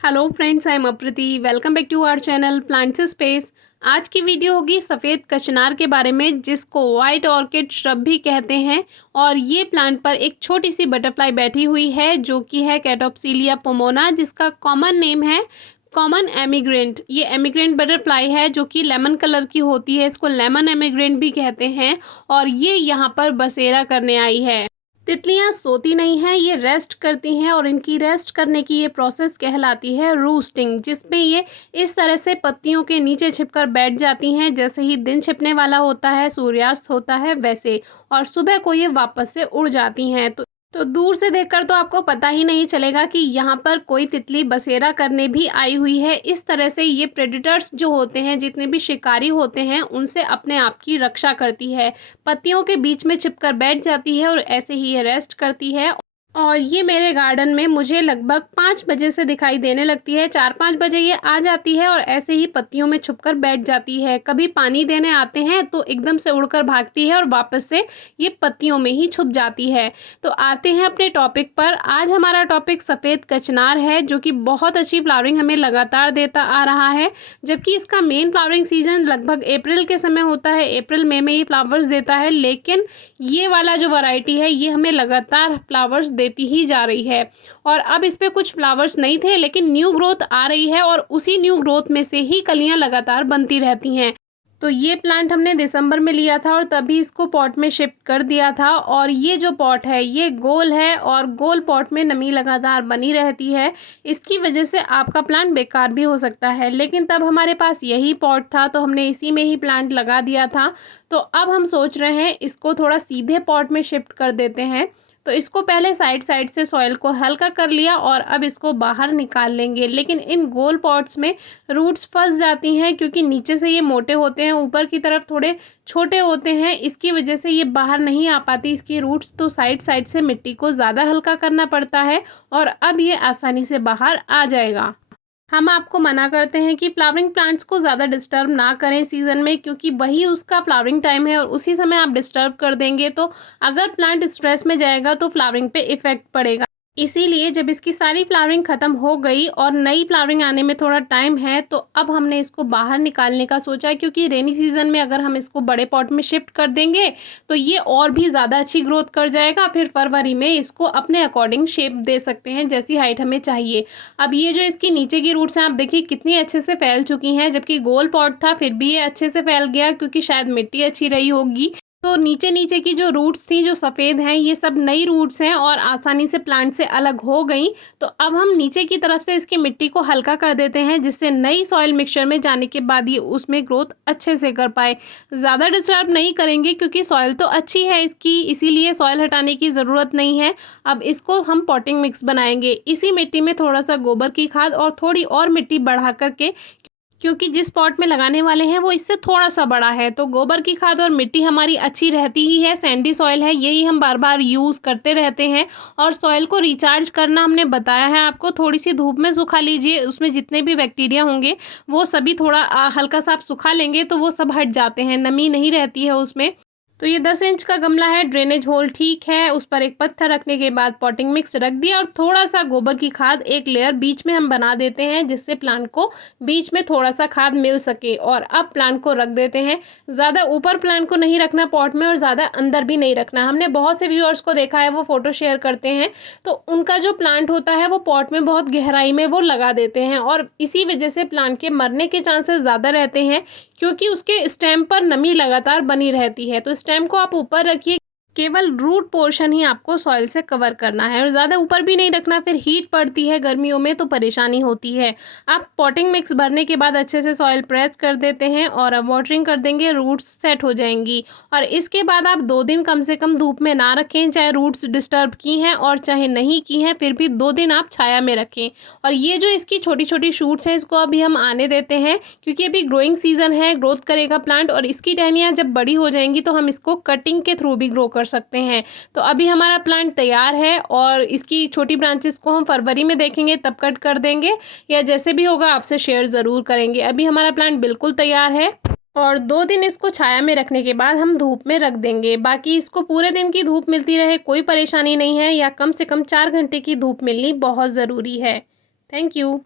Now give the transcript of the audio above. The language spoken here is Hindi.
Hello friends, I am Apriti. Welcome back to our channel plants space. आज की वीडियो होगी सफ़ेद कचनार के बारे में, जिसको वाइट ऑर्किड श्रब भी कहते हैं। और ये प्लांट पर एक छोटी सी बटरफ्लाई बैठी हुई है जो कि है कैटोप्सिलिया पोमोना, जिसका कॉमन नेम है कॉमन एमिग्रेंट। ये एमिग्रेंट बटरफ्लाई है जो कि लेमन कलर की होती है, इसको लेमन एमिग्रेंट भी कहते हैं। और ये यहाँ पर बसेरा करने आई है। तितलियां सोती नहीं हैं, ये रेस्ट करती हैं और इनकी रेस्ट करने की ये प्रोसेस कहलाती है रूस्टिंग, जिसमें ये इस तरह से पत्तियों के नीचे छिपकर बैठ जाती हैं। जैसे ही दिन छिपने वाला होता है, सूर्यास्त होता है वैसे, और सुबह को ये वापस से उड़ जाती हैं। तो दूर से देखकर तो आपको पता ही नहीं चलेगा कि यहाँ पर कोई तितली बसेरा करने भी आई हुई है। इस तरह से ये प्रेडेटर्स जो होते हैं, जितने भी शिकारी होते हैं, उनसे अपने आप की रक्षा करती है। पत्तियों के बीच में छिपकर बैठ जाती है और ऐसे ही ये रेस्ट करती है। और ये मेरे गार्डन में मुझे लगभग 5 बजे से दिखाई देने लगती है। 4-5 बजे ये आ जाती है और ऐसे ही पत्तियों में छुपकर बैठ जाती है। कभी पानी देने आते हैं तो एकदम से उड़कर भागती है और वापस से ये पत्तियों में ही छुप जाती है। तो आते हैं अपने टॉपिक पर। आज हमारा टॉपिक सफ़ेद कचनार है, जो कि बहुत अच्छी फ्लावरिंग हमें लगातार देता आ रहा है। जबकि इसका मेन फ्लावरिंग सीजन लगभग अप्रैल के समय होता है। अप्रैल मई में ये फ्लावर्स देता है, लेकिन ये वाला जो वैरायटी है ये हमें लगातार फ्लावर्स देती ही जा रही है। और अब इस पे कुछ फ्लावर्स नहीं थे, लेकिन न्यू ग्रोथ आ रही है और उसी न्यू ग्रोथ में से ही कलियां लगातार बनती रहती हैं। तो ये प्लांट हमने दिसंबर में लिया था और तभी इसको पॉट में शिफ्ट कर दिया था। और ये जो पॉट है ये गोल है और गोल पॉट में नमी लगातार बनी रहती है। इसकी वजह से आपका प्लांट बेकार भी हो सकता है, लेकिन तब हमारे पास यही पॉट था तो हमने इसी में ही प्लांट लगा दिया था। तो अब हम सोच रहे हैं इसको थोड़ा सीधे पॉट में शिफ्ट कर देते हैं। तो इसको पहले साइड साइड से सॉइल को हल्का कर लिया और अब इसको बाहर निकाल लेंगे। लेकिन इन गोल पॉट्स में रूट्स फंस जाती हैं, क्योंकि नीचे से ये मोटे होते हैं, ऊपर की तरफ थोड़े छोटे होते हैं। इसकी वजह से ये बाहर नहीं आ पाती इसकी रूट्स। तो साइड साइड से मिट्टी को ज़्यादा हल्का करना पड़ता है और अब ये आसानी से बाहर आ जाएगा। हम आपको मना करते हैं कि फ्लावरिंग प्लांट्स को ज़्यादा डिस्टर्ब ना करें सीज़न में, क्योंकि वही उसका फ्लावरिंग टाइम है और उसी समय आप डिस्टर्ब कर देंगे तो अगर प्लांट स्ट्रेस में जाएगा तो फ्लावरिंग पे इफ़ेक्ट पड़ेगा। इसीलिए जब इसकी सारी फ्लावरिंग ख़त्म हो गई और नई फ्लावरिंग आने में थोड़ा टाइम है, तो अब हमने इसको बाहर निकालने का सोचा। क्योंकि रेनी सीज़न में अगर हम इसको बड़े पॉट में शिफ्ट कर देंगे तो ये और भी ज़्यादा अच्छी ग्रोथ कर जाएगा। फिर फरवरी में इसको अपने अकॉर्डिंग शेप दे सकते हैं, जैसी हाइट हमें चाहिए। अब ये जो इसकी नीचे की रूट्स हैं, आप देखिए कितनी अच्छे से फैल चुकी हैं। जबकि गोल पॉट था फिर भी ये अच्छे से फैल गया, क्योंकि शायद मिट्टी अच्छी रही होगी। तो नीचे नीचे की जो रूट्स थी जो सफ़ेद हैं, ये सब नई रूट्स हैं और आसानी से प्लांट से अलग हो गई। तो अब हम नीचे की तरफ से इसकी मिट्टी को हल्का कर देते हैं, जिससे नई सॉइल मिक्सचर में जाने के बाद ये उसमें ग्रोथ अच्छे से कर पाए। ज़्यादा डिस्टर्ब नहीं करेंगे, क्योंकि सॉइल तो अच्छी है इसकी, इसीलिए सॉइल हटाने की ज़रूरत नहीं है। अब इसको हम पॉटिंग मिक्स बनाएंगे। इसी मिट्टी में थोड़ा सा गोबर की खाद और थोड़ी और मिट्टी बढ़ा करके, क्योंकि जिस पॉट में लगाने वाले हैं वो इससे थोड़ा सा बड़ा है, तो गोबर की खाद और मिट्टी हमारी अच्छी रहती ही है। सैंडी सॉइल है, यही हम बार बार यूज़ करते रहते हैं। और सॉइल को रिचार्ज करना हमने बताया है आपको, थोड़ी सी धूप में सुखा लीजिए। उसमें जितने भी बैक्टीरिया होंगे वो सभी थोड़ा हल्का सा आप सुखा लेंगे तो वो सब हट जाते हैं, नमी नहीं रहती है उसमें। तो ये 10 इंच का गमला है, ड्रेनेज होल ठीक है। उस पर एक पत्थर रखने के बाद पॉटिंग मिक्स रख दिया और थोड़ा सा गोबर की खाद एक लेयर बीच में हम बना देते हैं, जिससे प्लांट को बीच में थोड़ा सा खाद मिल सके। और अब प्लांट को रख देते हैं। ज़्यादा ऊपर प्लांट को नहीं रखना पॉट में और ज़्यादा अंदर भी नहीं रखना। हमने बहुत से व्यूअर्स को देखा है, वो फ़ोटो शेयर करते हैं तो उनका जो प्लांट होता है वो पॉट में बहुत गहराई में वो लगा देते हैं, और इसी वजह से प्लांट के मरने के चांसेस ज़्यादा रहते हैं, क्योंकि उसके स्टेम पर नमी लगातार बनी रहती है। तो स्टेम को आप ऊपर रखिए, केवल रूट पोर्शन ही आपको सॉइल से कवर करना है और ज़्यादा ऊपर भी नहीं रखना। फिर हीट पड़ती है गर्मियों में तो परेशानी होती है। आप पॉटिंग मिक्स भरने के बाद अच्छे से सॉइल प्रेस कर देते हैं और अब वाटरिंग कर देंगे, रूट्स सेट हो जाएंगी। और इसके बाद आप 2 दिन कम से कम धूप में ना रखें, चाहे रूट्स डिस्टर्ब की हैं और चाहे नहीं की हैं, फिर भी 2 दिन आप छाया में रखें। और ये जो इसकी छोटी छोटी शूट्स हैं, इसको अभी हम आने देते हैं, क्योंकि अभी ग्रोइंग सीजन है, ग्रोथ करेगा प्लांट। और इसकी टहनियाँ जब बड़ी हो जाएंगी तो हम इसको कटिंग के थ्रू भी ग्रो कर सकते हैं। तो अभी हमारा प्लांट तैयार है और इसकी छोटी ब्रांचेस को हम फरवरी में देखेंगे, तब कट कर देंगे या जैसे भी होगा आपसे शेयर ज़रूर करेंगे। अभी हमारा प्लांट बिल्कुल तैयार है और 2 दिन इसको छाया में रखने के बाद हम धूप में रख देंगे। बाकी इसको पूरे दिन की धूप मिलती रहे कोई परेशानी नहीं है, या कम से कम 4 घंटे की धूप मिलनी बहुत ज़रूरी है। Thank you.